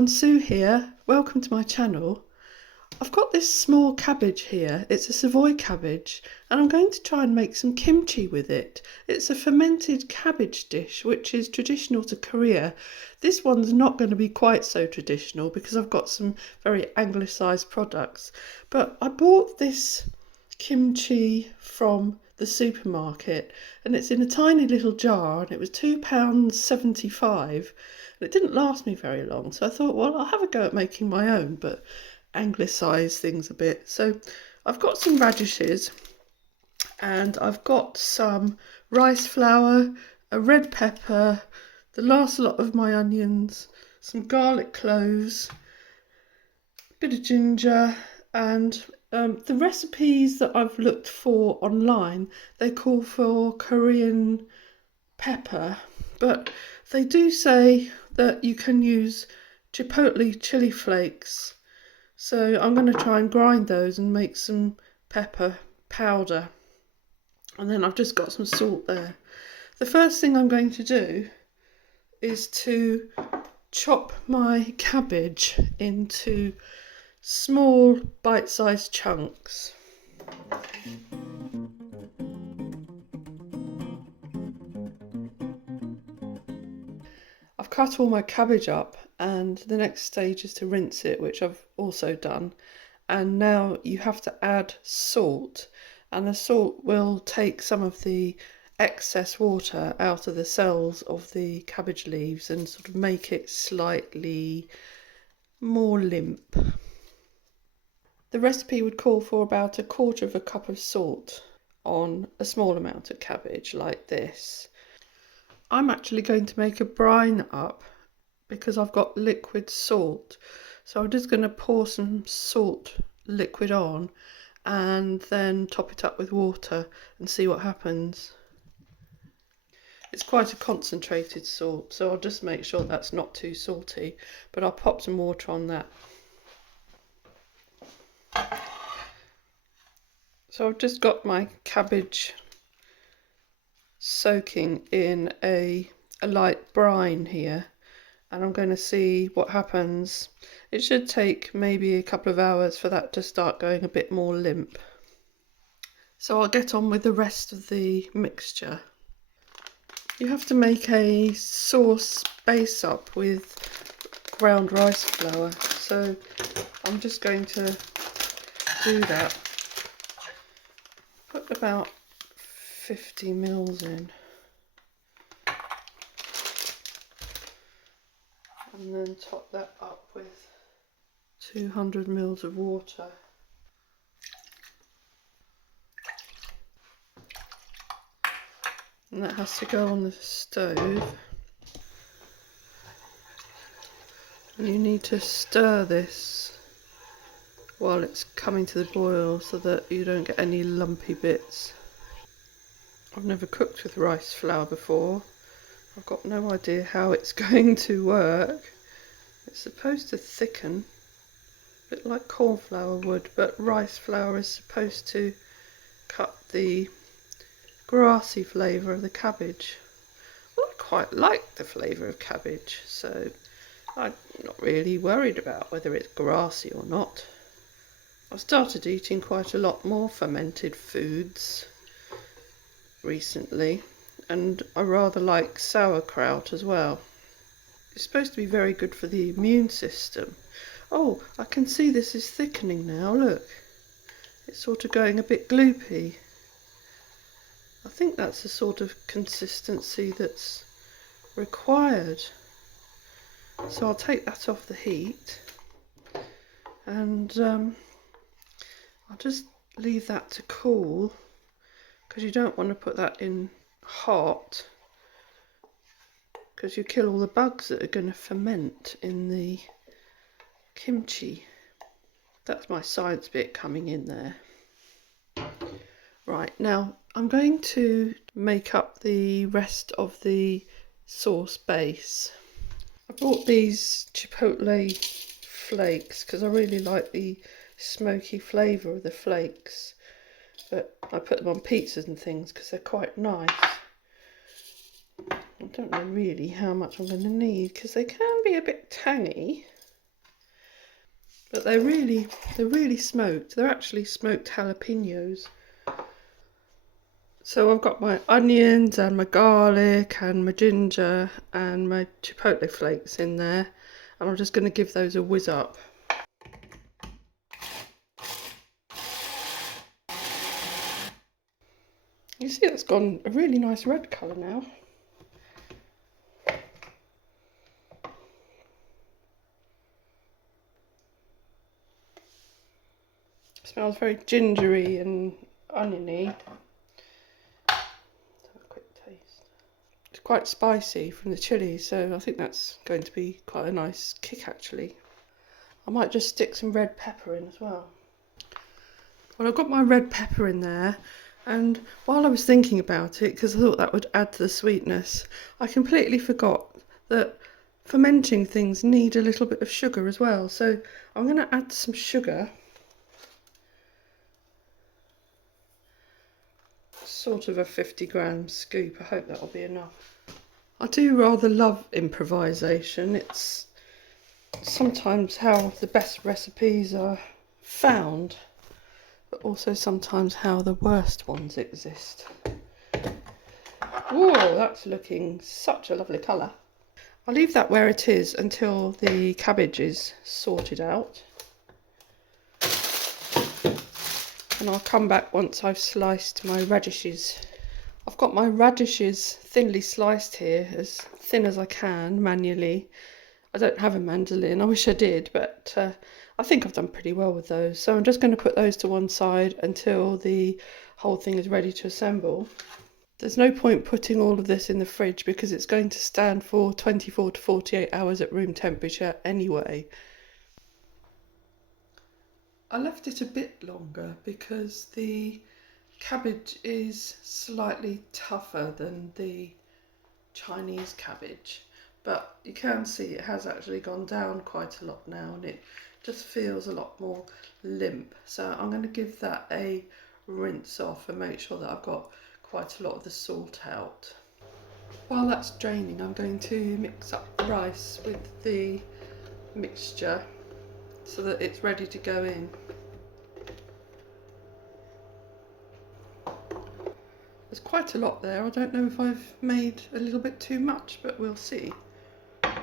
everyone, Sue here. Welcome to my channel. I've got this small cabbage here. It's a Savoy cabbage and I'm going to try and make some kimchi with it. It's a fermented cabbage dish which is traditional to Korea. This one's not going to be quite so traditional because I've got some very anglicised products. But I bought this kimchi from the supermarket and it's in a tiny little jar and it was £2.75 and it didn't last me very long, so I thought, well, I'll have a go at making my own but anglicise things a bit. So I've got some radishes and I've got some rice flour, a red pepper, the last lot of my onions, some garlic cloves, a bit of ginger, and the recipes that I've looked for online, they call for Korean pepper, but they do say that you can use chipotle chili flakes. So I'm going to try and grind those and make some pepper powder. And then I've just got some salt there. The first thing I'm going to do is to chop my cabbage into small bite-sized chunks. I've cut all my cabbage up and the next stage is to rinse it, which I've also done. And now you have to add salt, and the salt will take some of the excess water out of the cells of the cabbage leaves and sort of make it slightly more limp. The recipe would call for about 1/4 cup of salt on a small amount of cabbage like this. I'm actually going to make a brine up because I've got liquid salt. So I'm just going to pour some salt liquid on and then top it up with water and see what happens. It's quite a concentrated salt, so I'll just make sure that's not too salty, but I'll pop some water on that. So I've just got my cabbage soaking in a light brine here, and I'm going to see what happens. It should take maybe a couple of hours for that to start going a bit more limp. So I'll get on with the rest of the mixture. You have to make a sauce base up with ground rice flour, so I'm just going to do that. Put about 50 mils in and then top that up with 200 mils of water. And that has to go on the stove. And you need to stir this while it's coming to the boil so that you don't get any lumpy bits. I've never cooked with rice flour before. I've got no idea how it's going to work. It's supposed to thicken, a bit like corn flour would, but rice flour is supposed to cut the grassy flavour of the cabbage. Well, I quite like the flavour of cabbage, so I'm not really worried about whether it's grassy or not. I've started eating quite a lot more fermented foods recently, and I rather like sauerkraut as well. It's supposed to be very good for the immune system. Oh, I can see this is thickening now, look. It's sort of going a bit gloopy. I think that's the sort of consistency that's required. So I'll take that off the heat and I'll just leave that to cool, because you don't want to put that in hot because you kill all the bugs that are going to ferment in the kimchi. That's my science bit coming in there. Right, now I'm going to make up the rest of the sauce base. I bought these chipotle flakes because I really like the smoky flavour of the flakes, but I put them on pizzas and things because they're quite nice. I don't know really how much I'm going to need because they can be a bit tangy. But they're really smoked. They're actually smoked jalapenos. So I've got my onions and my garlic and my ginger and my chipotle flakes in there, and I'm just going to give those a whiz up. You see it's gone a really nice red colour now. It smells very gingery and oniony. It's quite spicy from the chilli, so I think that's going to be quite a nice kick actually. I might just stick some red pepper in as well. Well, I've got my red pepper in there, and while I was thinking about it, because I thought that would add to the sweetness, I completely forgot that fermenting things need a little bit of sugar as well. So I'm going to add some sugar. Sort of a 50-gram scoop. I hope that'll be enough. I do rather love improvisation. It's sometimes how the best recipes are found, but also sometimes how the worst ones exist. Whoa, that's looking such a lovely colour. I'll leave that where it is until the cabbage is sorted out. And I'll come back once I've sliced my radishes. I've got my radishes thinly sliced here, as thin as I can, manually. I don't have a mandolin, I wish I did, but I think I've done pretty well with those. So I'm just going to put those to one side until the whole thing is ready to assemble. There's no point putting all of this in the fridge because it's going to stand for 24 to 48 hours at room temperature anyway. I left it a bit longer because the cabbage is slightly tougher than the Chinese cabbage, but you can see it has actually gone down quite a lot now and it just feels a lot more limp. So I'm going to give that a rinse off and make sure that I've got quite a lot of the salt out. While that's draining, I'm going to mix up the rice with the mixture so that it's ready to go in. There's quite a lot there. I don't know if I've made a little bit too much, but we'll see. Just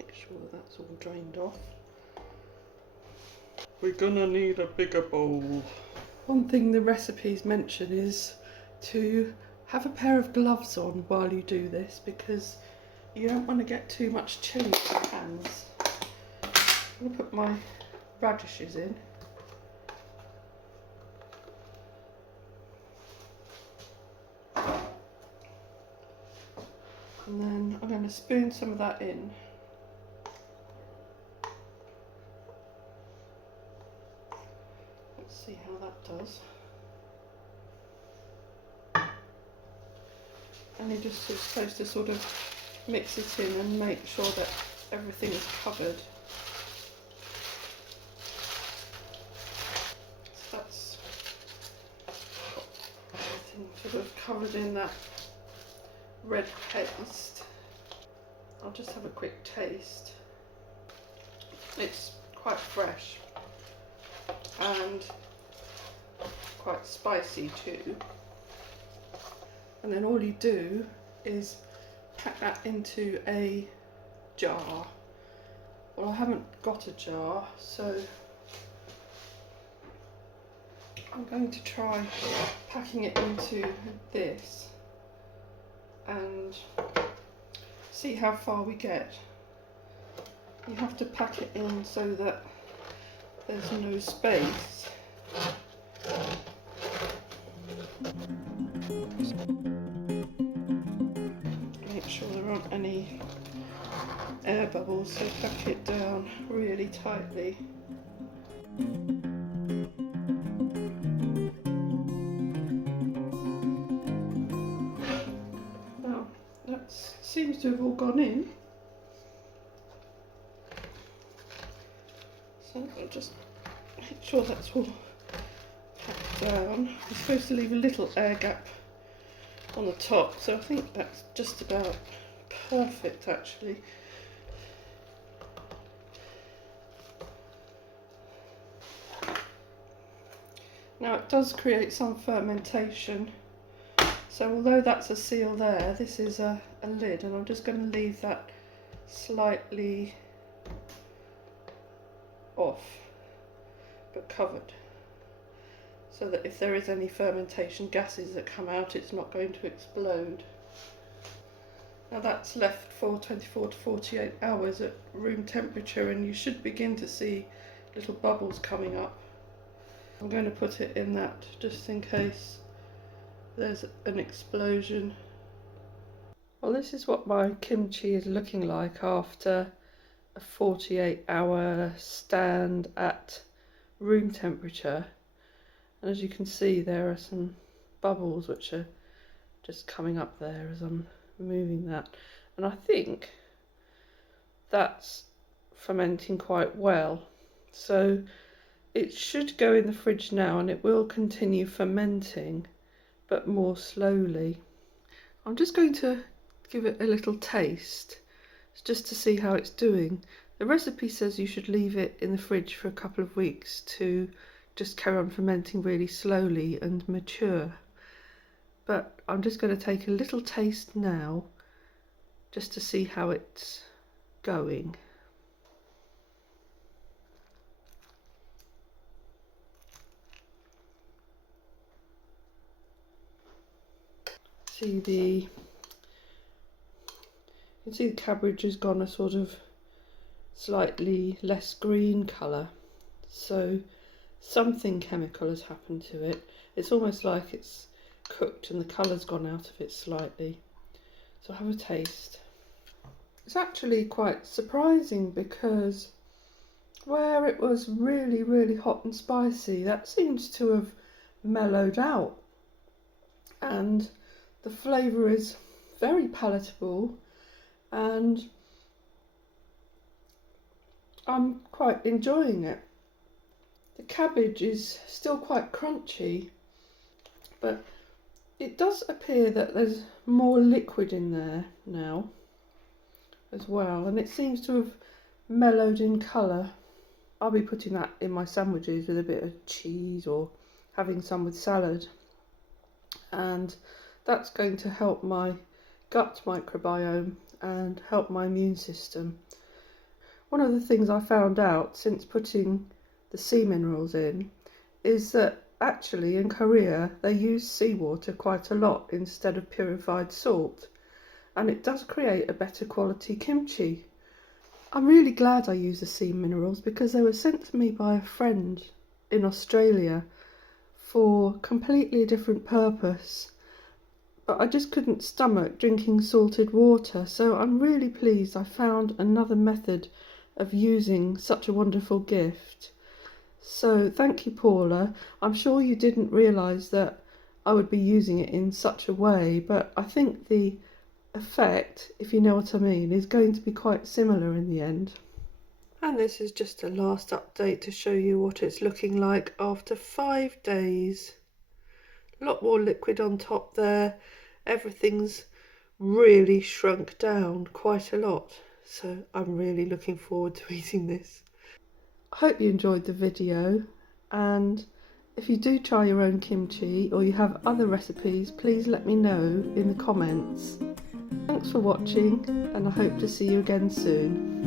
make sure that that's all drained off. We're gonna need a bigger bowl. One thing the recipes mention is to have a pair of gloves on while you do this because you don't want to get too much chilli in your hands. I'm going to put my radishes in. And then I'm going to spoon some of that in. Let's see how that does. And you're just supposed to sort of mix it in and make sure that everything is covered. So that's everything sort of covered in that red paste. I'll just have a quick taste. It's quite fresh and quite spicy too. And then all you do is pack that into a jar. Well, I haven't got a jar, so I'm going to try packing it into this and see how far we get. You have to pack it in so that there's no space. Make sure there aren't any air bubbles, so pack it down really tightly. Now, that seems to have all gone in. So I'll just make sure that's all down. I'm supposed to leave a little air gap on the top, so I think that's just about perfect actually. Now it does create some fermentation, so although that's a seal there, this is a lid, and I'm just going to leave that slightly off but covered, so that if there is any fermentation gases that come out, it's not going to explode. Now that's left for 24 to 48 hours at room temperature, and you should begin to see little bubbles coming up. I'm going to put it in that just in case there's an explosion. Well, this is what my kimchi is looking like after a 48-hour stand at room temperature. And as you can see, there are some bubbles which are just coming up there as I'm moving that. And I think that's fermenting quite well. So it should go in the fridge now, and it will continue fermenting, but more slowly. I'm just going to give it a little taste, just to see how it's doing. The recipe says you should leave it in the fridge for a couple of weeks to just carry on fermenting really slowly and mature. But I'm just going to take a little taste now, just to see how it's going. You can see the cabbage has gone a sort of slightly less green colour, so something chemical has happened to it. It's almost like it's cooked and the colour's gone out of it slightly. So have a taste. It's actually quite surprising, because where it was really hot and spicy, that seems to have mellowed out, and the flavour is very palatable, and I'm quite enjoying it. The cabbage is still quite crunchy, but it does appear that there's more liquid in there now as well, and it seems to have mellowed in colour. I'll be putting that in my sandwiches with a bit of cheese, or having some with salad, and that's going to help my gut microbiome and help my immune system. One of the things I found out since putting the sea minerals in is that actually in Korea they use seawater quite a lot instead of purified salt, and it does create a better quality kimchi. I'm really glad I use the sea minerals, because they were sent to me by a friend in Australia for completely different purpose, but I just couldn't stomach drinking salted water, so I'm really pleased I found another method of using such a wonderful gift. So thank you, Paula. I'm sure you didn't realise that I would be using it in such a way, but I think the effect, if you know what I mean, is going to be quite similar in the end. And this is just a last update to show you what it's looking like after 5 days. A lot more liquid on top there. Everything's really shrunk down quite a lot, so I'm really looking forward to eating this. I hope you enjoyed the video, and if you do try your own kimchi or you have other recipes, please let me know in the comments. Thanks for watching, and I hope to see you again soon.